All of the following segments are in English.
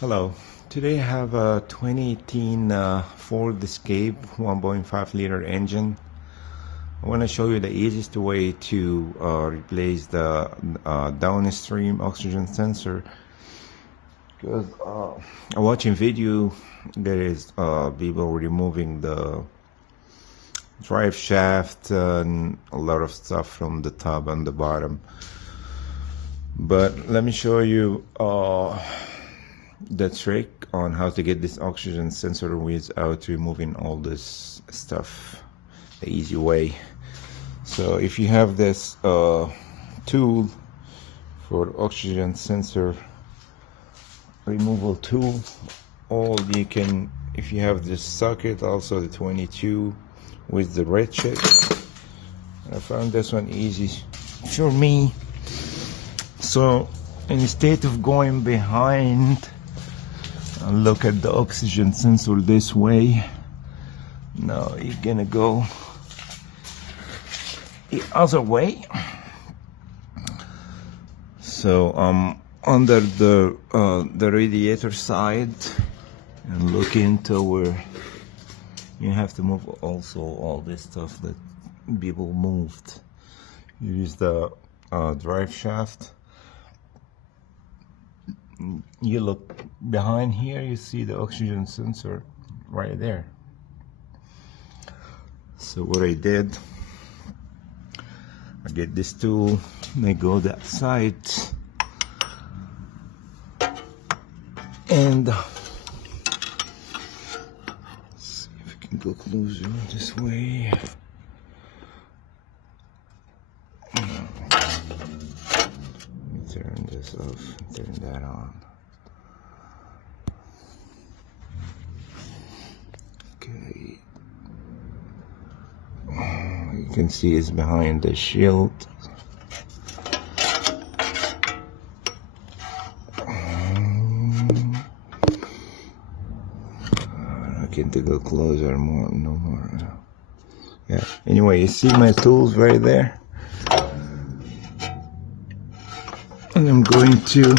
Hello, today I have a 2018 Ford Escape 1.5 liter engine. I want to show you the easiest way to replace the downstream oxygen sensor, because I'm watching video there is people removing the drive shaft and a lot of stuff from the top and the bottom. But let me show you the trick on how to get this oxygen sensor without removing all this stuff the easy way. So if you have this tool for oxygen sensor removal tool, or you can, if you have this socket, also the 22 with the red chip. I found this one easy for me. So instead of going behind and look at the oxygen sensor this way, now you're gonna go the other way. So under the radiator side, and look into where you have to move also all this stuff that people moved. Use the drive shaft. You look behind here, you see the oxygen sensor right there. So what I did, I get this tool and I go that side, and see if I can go closer this way. Turn this off, turn that on. Okay. You can see it's behind the shield. I can go closer more, no more. Yeah. Anyway, you see my tools right there. And I'm going to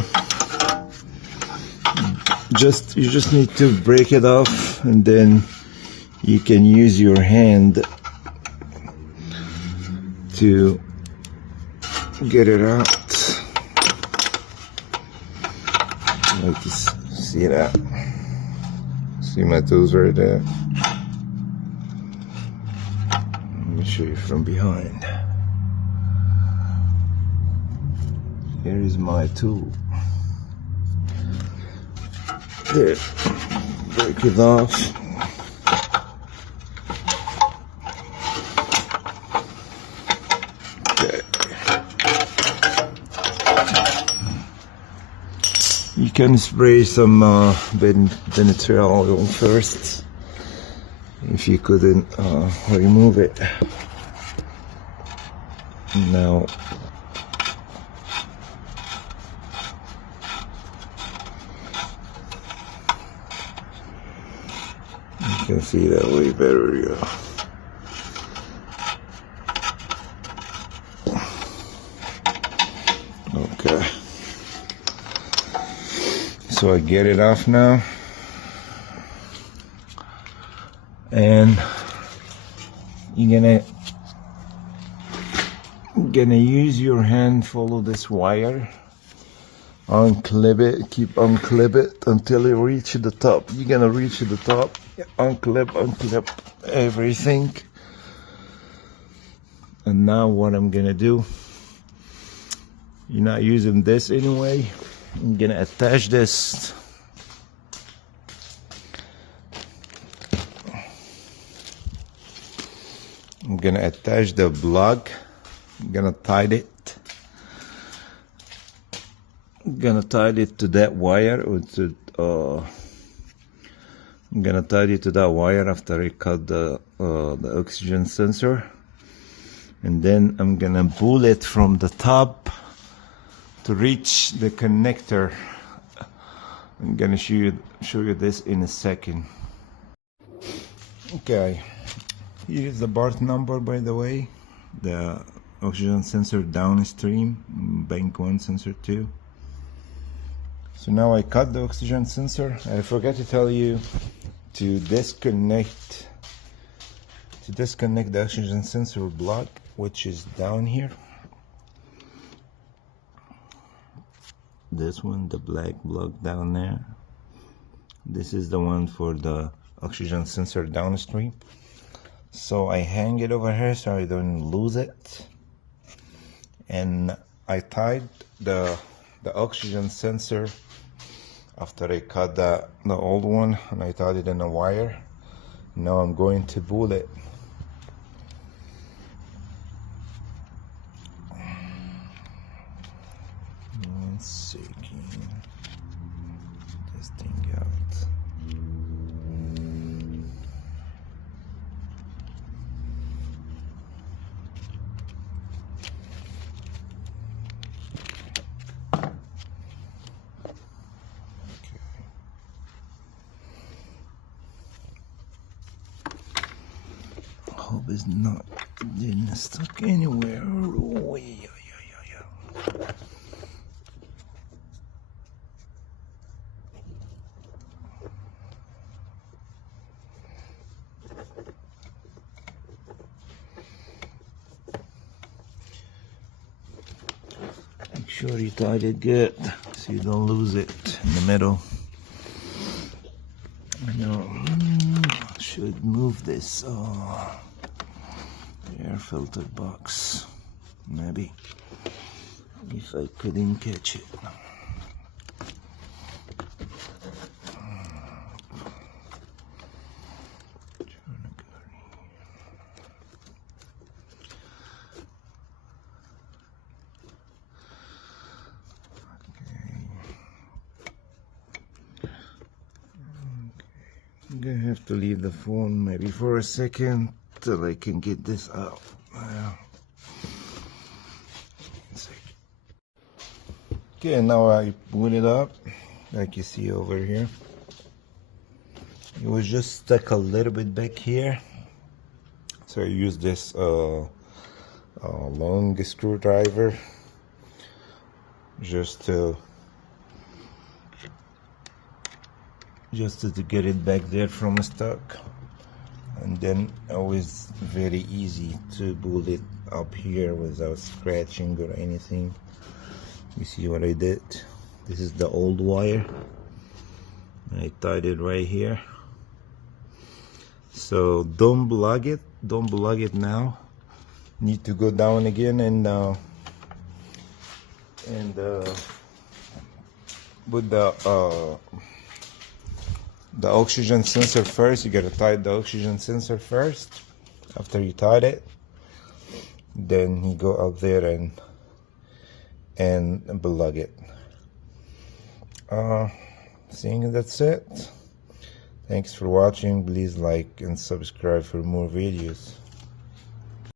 you just need to break it off, and then you can use your hand to get it out. Like you see that? See my tools right there? Let me show you from behind. Here is my tool. There, break it off. Okay. You can spray some vinegar oil first if you couldn't remove it. Now, you can see that way better. Yeah. Okay. So I get it off now, and you're gonna use your hand, follow this wire, unclip it, keep unclip it until you reach the top. You're gonna reach the top, unclip everything. And now what I'm gonna do, you're not using this anyway, I'm gonna attach this. I'm gonna attach the plug. I'm gonna tie it. I'm gonna tie it to that wire, or to I'm gonna tie it to that wire after I cut the oxygen sensor, and then I'm gonna pull it from the top to reach the connector. I'm gonna show you this in a second. Okay, here is the part number, by the way. The oxygen sensor downstream, bank 1 sensor 2. So now I cut the oxygen sensor. I forgot to tell you to disconnect the oxygen sensor block, which is down here. This one, the black block down there. This is the one for the oxygen sensor downstream. So I hang it over here so I don't lose it. And I tied the oxygen sensor after I cut the old one, and I tied it in a wire. Now I'm going to pull it. One second. This thing out. Hope it's not getting stuck anywhere. Oh, yeah. Make sure you tied it good so you don't lose it in the middle. Now, should move this air filter box, maybe, if I couldn't catch it. I'm gonna have to leave the phone maybe for a second till I can get this out. Okay, now I boot it up, like you see over here. It was just stuck a little bit back here, so I used this long screwdriver just to get it back there from stuck. And then always very easy to pull it up here without scratching or anything. You see what I did? This is the old wire. I tied it right here. So don't plug it now. Need to go down again and put the oxygen sensor first. You gotta tie the oxygen sensor first. After you tied it, then you go up there and plug it. Seeing that's it. Thanks for watching. Please like and subscribe for more videos.